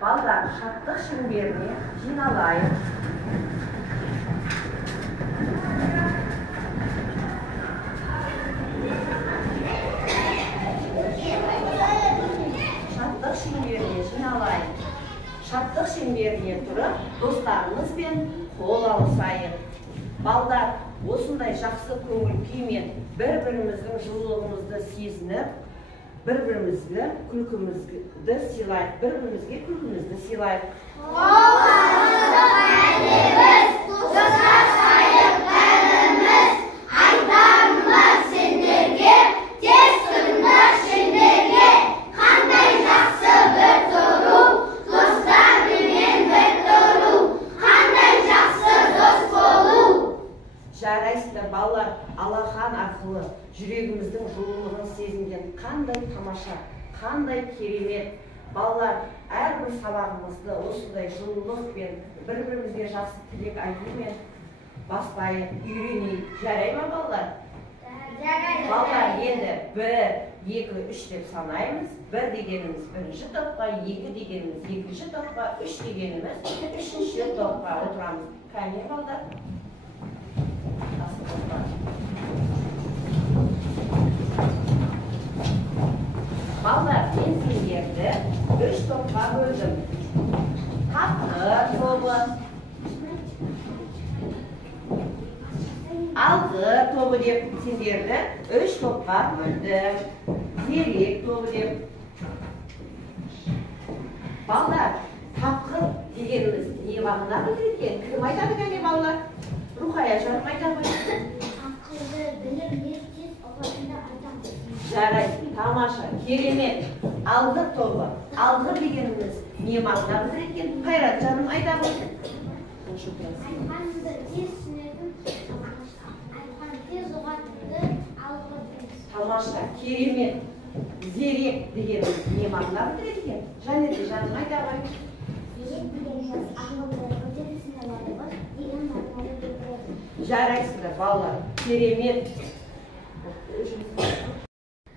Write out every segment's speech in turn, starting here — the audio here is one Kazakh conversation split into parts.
Ballar şartlıq şеңберіне жиналайық. Şartlық шеңберіне жиналайық. Шарттық шеңберіне тұрып, достарымызбен қол алысайық. Балдар осындай жақсы көңіл күймен бір-біріміздің жылылығымызды сезініп, бір-бірімізге күлкімізді сыйлайық, бір-бірімізге күлкімізді сыйлайық. Жарайсыздар балалар, Аллахан арқылы жүрегіміздің жылулығын сезінген қандай тамаша, қандай керемет. Балалар, әрбір сабағымызды осындай жылулықпен, бір-бірімізге жақсы тілек айтумен бастайық, үйренейік. Жарай ма балалар? Балалар, енді 1, 2, 3 деп санаймыз. 1 дегеніміз бірінші топқа, 2 дегеніміз екінші топқа, 3 дегеніміз үшінші топқа отырамыз. Кәне балалар? Балалар, мен сендерді 3 топқа бөлдім. Тапқыр тобы, алғыр тобы деп сендерді 3 топқа бөлдім. Зерек тобы деп. Балалар, тапқыр дегеніміз не бағына білдірген? Кім айтады кәне балалар? Рухая жаным айта қой. Ақылды, білім, ертес, ұғатында айтамыз. Жарайсың, тамаша, керемет. Алғыр тобы. Алғыр дегеніміз не мағына білдірген? Қайрат жаным айта қой. Айтқанымды тез түсінетін, айтқан тез ұғатынды алғыр дейміз. Тамаша, керемет. Зерек дегеніміз не мағына білдірген? Жанеті жаным айта қой. Зерек дегеніміз ағылды, көтерілсін алады деген мағыналы білдіреді. Жарайсыңдар балалар, керемет.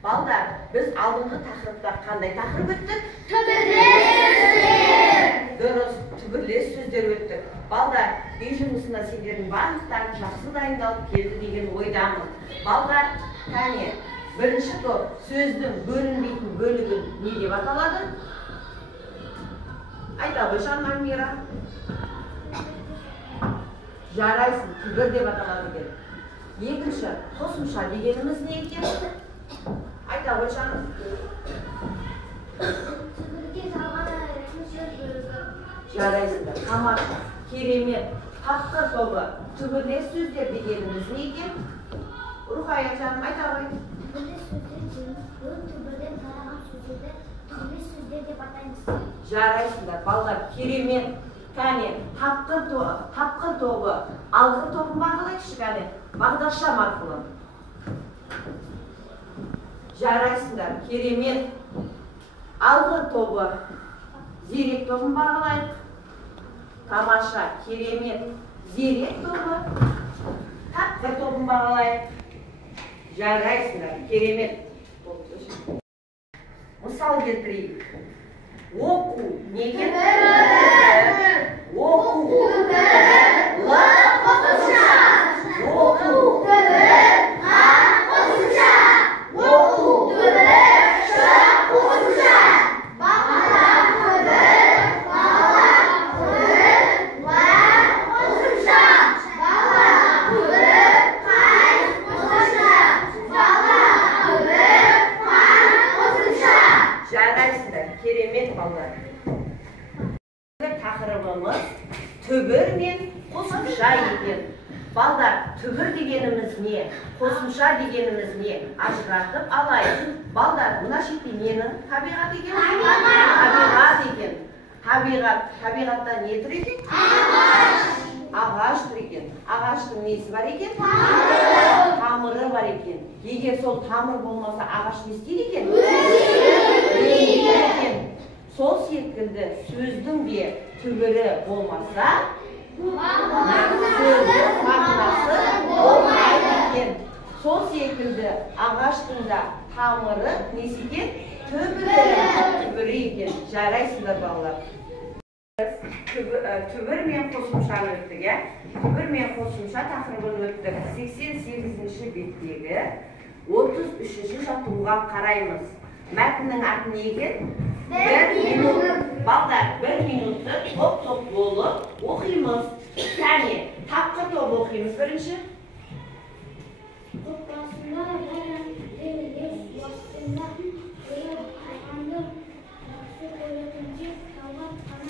Балдар, біз алдыңғы тақырыпта қандай тақырып өттік? Түбірлес сөздер. Дұрыс, түбірлес сөздер өттік. Балдар, үй жұмысына сендердің барлықтарың жақсы дайындалып келді деген ойдамын. Балдар, кәне, бірінші топ сөздің бөлінбейтін бөлігін не деп аталады? Айта ғой жаным Мира. Жарайсың, түбір деп аталады екен. Екінші, қосымша дегеніміз не екен? Айта ғой жаным. Түбірге салған сөз бөлігі. Жарайсыңдар, тамаша, керемет. Тапқыр тобы, түбірлес сөздер дегеніміз не екен? Рухая жаным айта ғой. Түбірлес сөздер түбірден тараған сөздерді түбірлес сөздер деп атаймыз. Жарайсыңдар, балдар, керемет. Кәне, тапқыр тобы, алғыр тобын бағалайықшы кәне, бағдаршам арқылы. Жарайсыңдар, керемет. Алғыр тобы, зерек тобын бағалайық. Тамаша, керемет. Зерек тобы, тапқыр тобын бағалайық. Жарайсыңдар, керемет. Мысал келтірейік. Оқу неге? Оқу қосымша. Оқу қосымша. Оқу қосымша. Балалар қосымша. Жарайсыңдар, керемет балалар. Тақырыбымыз түбір мен қосымша екен. Балдар, түбір дегеніміз не? Қосымша дегеніміз не? Ажыратып алайық. Балдар, мына шетте нені? Табиғат екен? Табиғат екен. Табиғатта не тұр екен? Ағаш тұр екен. Ағаштың несі бар екен? Тамыры бар екен. Егер сол тамыр болмаса ағаш не істейді екен? Сол секілді сөздің де түбірі болмаса, сөздің мағынасы болмайды екен. Сол секілді ағаштың да тамыры несі екен? Түбірі екен. Жарайсыңдар балалар. Түбір мен қосымшаны өттік, ә? Түбір мен қосымша тақырыбын өттік. 88-ші беттегі 33-ші жаттығуға қараймыз. Мәтіннің аты не екен? 1 минут. Балдар, 1 минутты топ-топ болып оқимыз. Кәне, тапқыр топ оқимыз бірінші. Отбасында бәрін ес уақытында көріп қалғанды жақсы көретінге талғат қана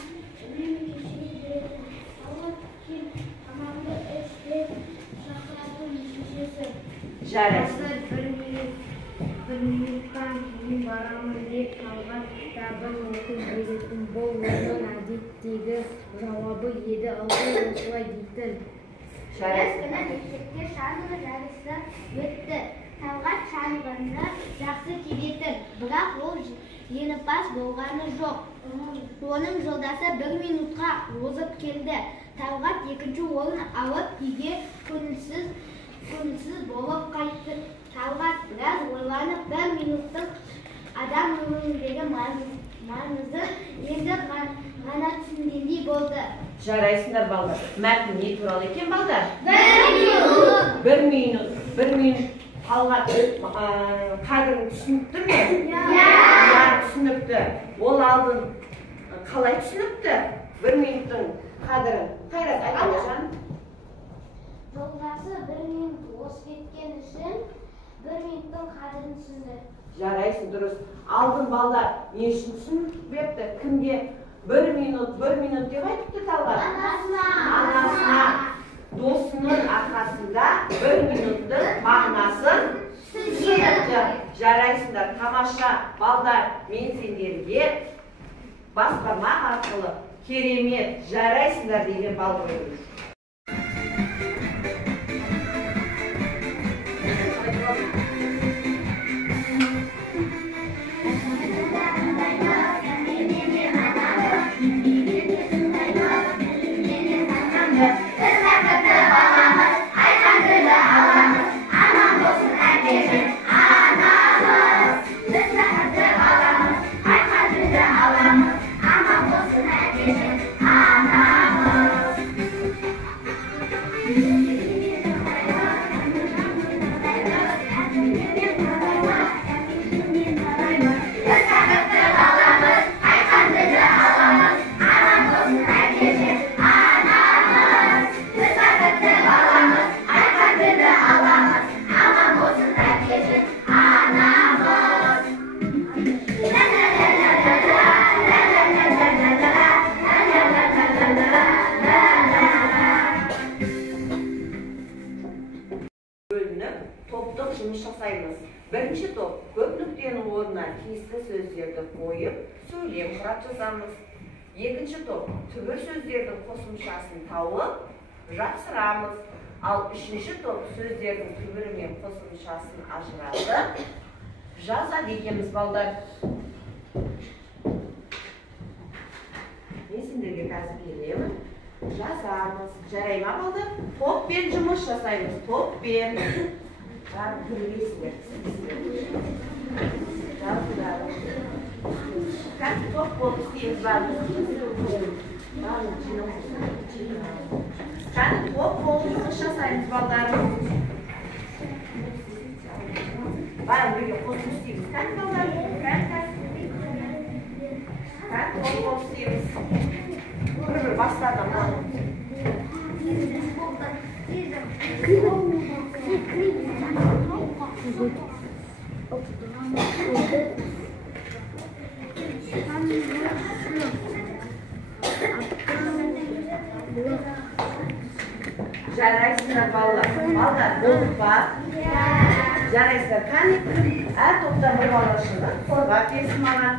үнемі кешіре беретін. Талғат кем тамақты ішпеп шақыратын шешесі. Жарайсың. Bir minuttan кейін барамын деп талғат кітабын оқи беретін. Бұл оның әдеттегі жауабы еді. Ылғи осылай дейтін. Жарайсың. Мектепте шаңғы жарысы өтті. Талғат шаңғыны жақсы тебетін, бірақ ол жеңімпаз болғаны жоқ. Оның жолдасы 1 минутқа озып келді. Талғат екінші орын алып, үйге көңілсіз болып қайтты. Талғат біраз ойланып, 1 минуттың адам өміріндегі маңызы енді ғана түсінгендей болды. Жарайсыңдар балдар. Мәтін не туралы екен балдар? 1 минут. 1 минут. 1 минут. Талғат қадірін түсініпті ме? Түсініпті. Ол алдын қалай түсініпті? 1 минуттың қадірін. Қайрат, айтады жан? Жолдасы 1 минут озып кеткен үшін 1 минуттың қадірін түсінді. Жарайсың, дұрыс. Алдын балдар не үшін түсінбепті? Кімге 1 минут деп айтыпты Талғат? Анасына. Досының арқасында 1 минуттың мағынасын түсініпті. Жарайсыңдар, тамаша балдар, мен сендерге баспармақ арқылы керемет жарайсыңдар деген бал қойдым. Топтық жұмыс жасаймыз. Бірінші топ көп нүктенің орнына тиісті сөздерді қойып, сөйлем құрап жазамыз. Екінші топ түбір сөздердің қосымшасын тауып, жапсырамыз. Ал үшінші топ сөздердің түбірі мен қосымшасын ажыратып, жазады екенбіз балдар. Мен сендерге қазір келемін. Жазамыз. Жарай ма балдар? Топпен жұмыс жасаймыз. Топпен. Қазір топ болып істейміз бәрін. Қазір топ болып жұмыс жасаймыз балдарым. Бәрін бірге қосып істейміз. Қазір балдарым. Қазір топ болып істейміз. Бір бастардан болу. Жарайсыңдар балалар. Балдар болып ба? Жарайсыңдар. Қане әр топтан бір балашыны қорғап берсін маған.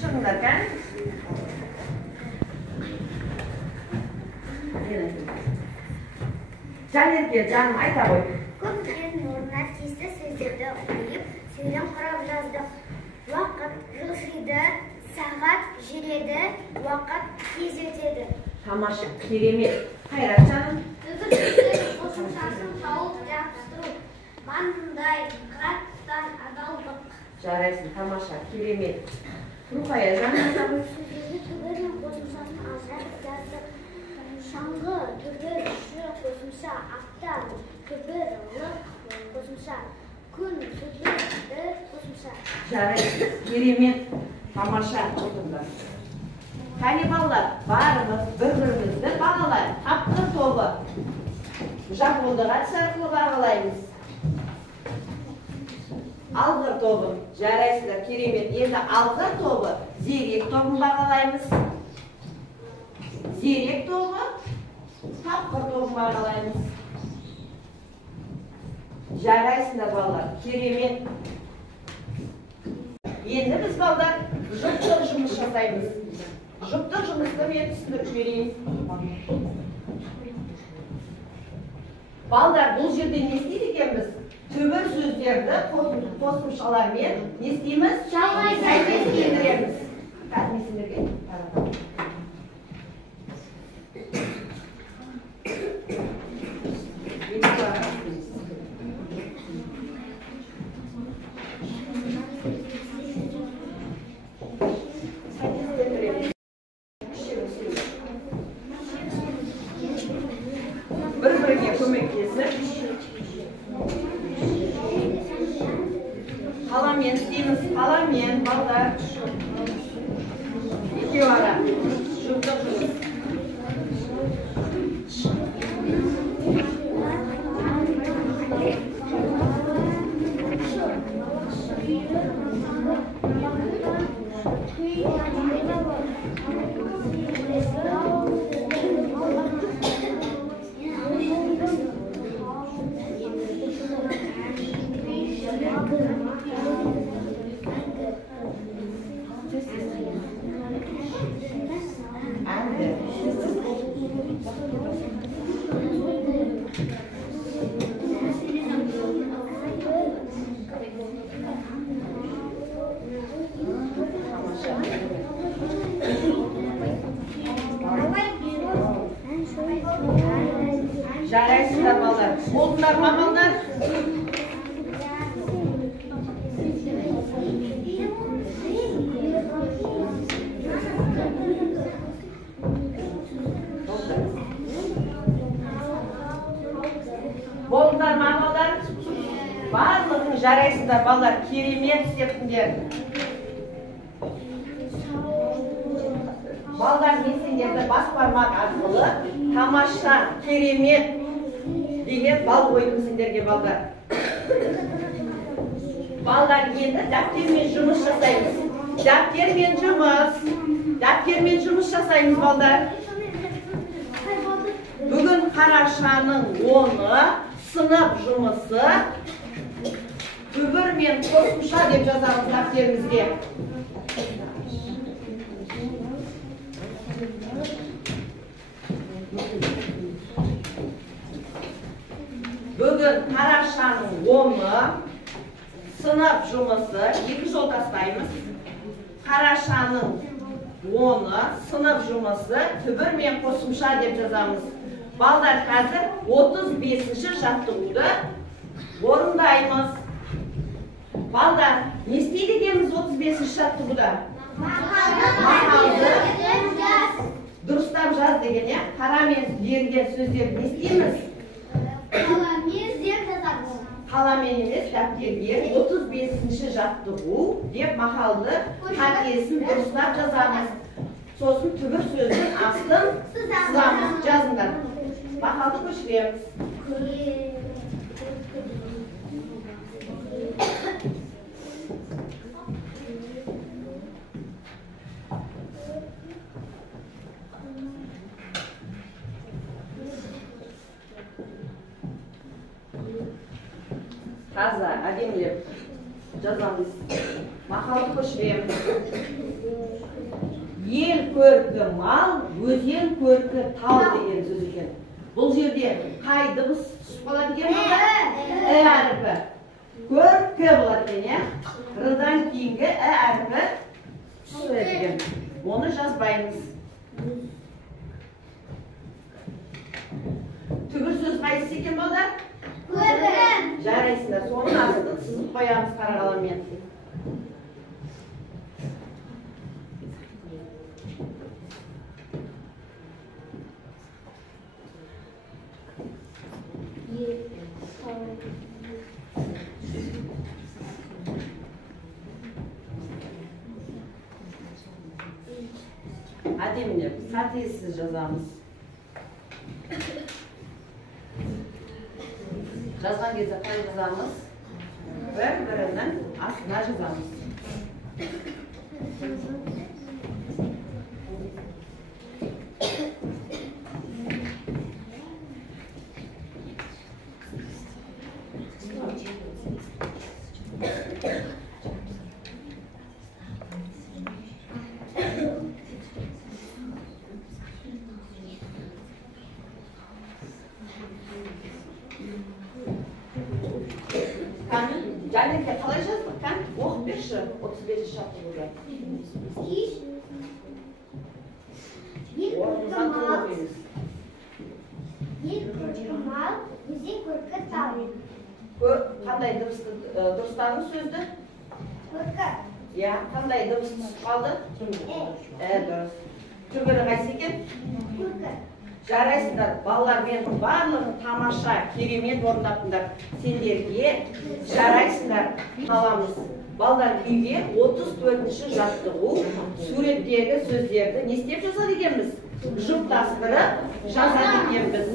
Шығыңдар кәне. Жанерке, жаным айта ғой. Көп сөйлемнің орнына тиісті сөздерді қойып, сөйлем құрап жаздық. Уақыт жылжиды, сағат жүреді, уақыт тез өтеді. Тамаша, керемет. Қайрат жаным. Түбір сөздердің қосымшасын тауып жабыстыру. Маңдай, қаттан адалдық. Жарайсың, тамаша, керемет. Рухая жаңа түбірдің қосымшасын ажыратып жаздық. Шаңғы, түбір, шы, қосымша, аттар, түбір, лық, қосымша, күн, түбір, қосымша. Жарайсың, керемет, тамаша. Отырыңдар. Қане балалар, барымыз бір-бірімізді бағалайық. Тапқыр тобы. Жапондық әдіс арқылы бағалаймыз. Алғыр тобын. Жарайсыздар, керемет. Енді алғыр тобы, зерек тобын бағалаймыз. Зерек тобы, тапқыр тобын бағалаймыз. Жарайсыздар балалар, керемет. Енді біз балдар жұптық жұмыс жасаймыз. Жұптық жұмысты мен түсіндіріп берейін. Балдар, бұл жерде не істейді екенбіз? Түбір сөздерді қосымшалармен не істейміз? Сәйкестендіреміз. Кәдімесіндерге таратамыз. Bir-birine көмектесіп қаламен істейміз. Қаламен, балдар. Екеу ара. Жұптық жұмыс. Жарайсыздар балдар. Болдыңдар ма балдар? Болдыңдар ма балдар? Барлығың жарайсыздар балдар. Керемет істептіңдер. Балдар, мен сендерді бас бармақ арқылы тамаша, керемет деген бал қойдым сендерге балдар. Балдар, енді дәптермен жұмыс жасаймыз. Дәптермен жұмыс жасаймыз балдар. Бүгін қарашаның 10-ы сынып жұмысы түбір мен қосымша деп жазамыз дәптерімізге. Бүгін қарашаның 10-ы сынып жұмысы, екі жол тастаймыз. Қарашаның 10-ы сынып жұмысы түбір мен қосымша деп жазамыз. Балдар, қазір 35-ші жаттығуды орындаймыз. Балдар, не істейді екенбіз 35-ші жаттығуда? Мақалды дұрыстап жаз деген, қарамен берген сөздерді не істейміз? Қаламен емес, дәптерге 35-ші жаттығу деп мақалды қатесін дұрыстап жазамыз. Сосын түбір сөздің астын сызамыз, жазыңдар. Мақалды көшіреміз. Таза, әдемілеп жазамыз. Мақалды көшіреміз. Ел көркі мал, өзен көркі тал деген сөз екен. Бұл жерде қай дыбыс түсіп қалады екен болда? Әріпі. Көркі болады екен, рыдан кейінгі әріпі түсіп екен. Оны жазбаймыз. Түбір сөз қайсысы екен болда? Жарайсыңдар, соның астын сызып қоямыз қара қаламмен. әдемілеп соответствие жазамыз. Жазған кезде қалай жазамыз? Бір-бірінің астына жазамыз. Жәнеке қалай жаздық қан? Оқып берші 35 шақты burada. мал, өзек көркі тау. Қандай дұрыстағын сөзді? Көркі. Иә, қандай дұрыс қалды? Дұрыс. Түбірі қайсы екен? Көркі. Жарайсыңдар, балалар, мен барлығын тамаша, керемет орындапсыңдар. Сендерге жарайсыңдар, қаламыз. Балалар, үйге 34-ші жаттығу суреттегі сөздерді не істеп жазады екенбіз? Жұптастырып жазады екенбіз.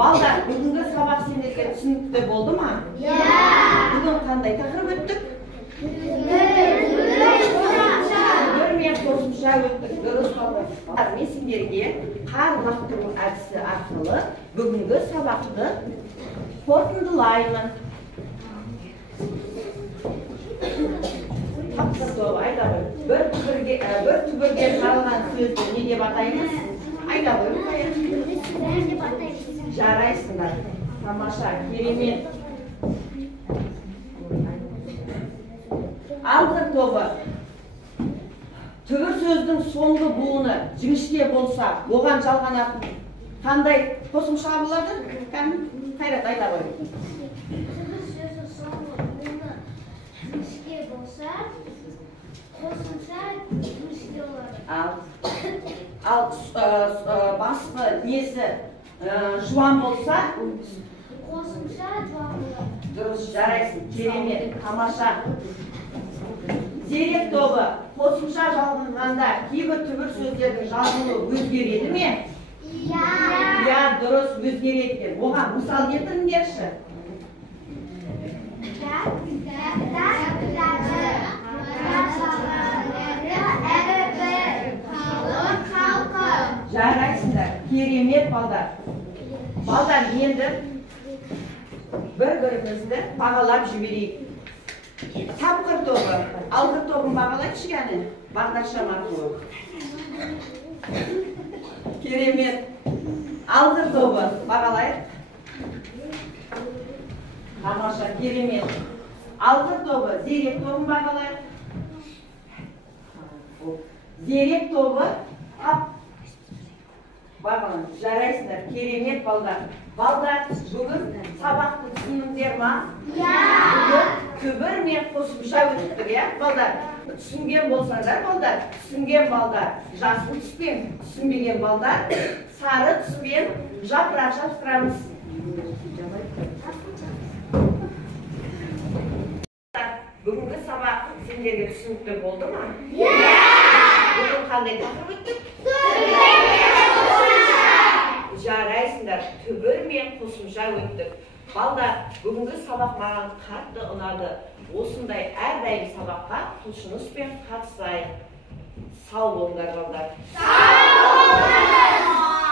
Балалар, бүгінгі сабақ сендерге түсінікті болды ма? Иә. Бүгін қандай тақырып өттік? Мен қосымша өттік, дұрыс болды. Мен сендерге қар лақтыру әдісі арқылы бүгінгі сабақты қорытындылаймын. Айда ғой. Бір түбірге қалған сөзді не деп атаймыз? Айда ғой. Жарайсыңдар. Тамаша, керемет. Алғыр тобы. Түбір сөздің соңғы буыны жіңішке болса, оған жалғанатын қандай қосымша болады? Қайрат айта ғой. Түбір сөздің соңғы буыны жіңішке болса, қосымша жіңішке болады. Ал басқы несі жуан болса, қосымша жуан болады. дұрыс, жарайсың, керемет, тамаша. Зерек тобы қосымша жалғанғанда кейбір түбір сөздердің жазылуы өзгереді ме? Иә, дұрыс, өзгереді. Оған мысал келтіріңдерші. Жарайсыңдар, керемет балдар. Балдар, енді бір-бірімізді бағалап жіберейік. Тапқыр тобы, алғыр тобын бағалайықшы кәні, бағдаршам арқылы. Керемет. Алғыр тобы бағалайық. Тамаша, керемет. Алғыр тобы, зерек тобын бағалайық. Зерек тобы, тап. Бағалан, жарайсыңдар, керемет балдар. Балдар, бүгін сабақты түсіндіңдер ма? Бүгін түбір мен қосымша өттік, иә, балдар? Түсінген болсаңдар, балдар, түсінген балдар, жасыл түспен, түсінбеген балдар, сары түспен жапырақ жапсырамыз. Бүгінгі сабақ сендерге түсінікті болды ма? Бүгін қандай тақырып өттік? Жарайсыңдар, түбір мен қосымша өттік. Балдар, бүгінгі сабақ маған қатты ұнады. Осындай әрдайым сабаққа құлшыныспен қатысайық. Сау болыңдар, балдар. Сау болыңдар!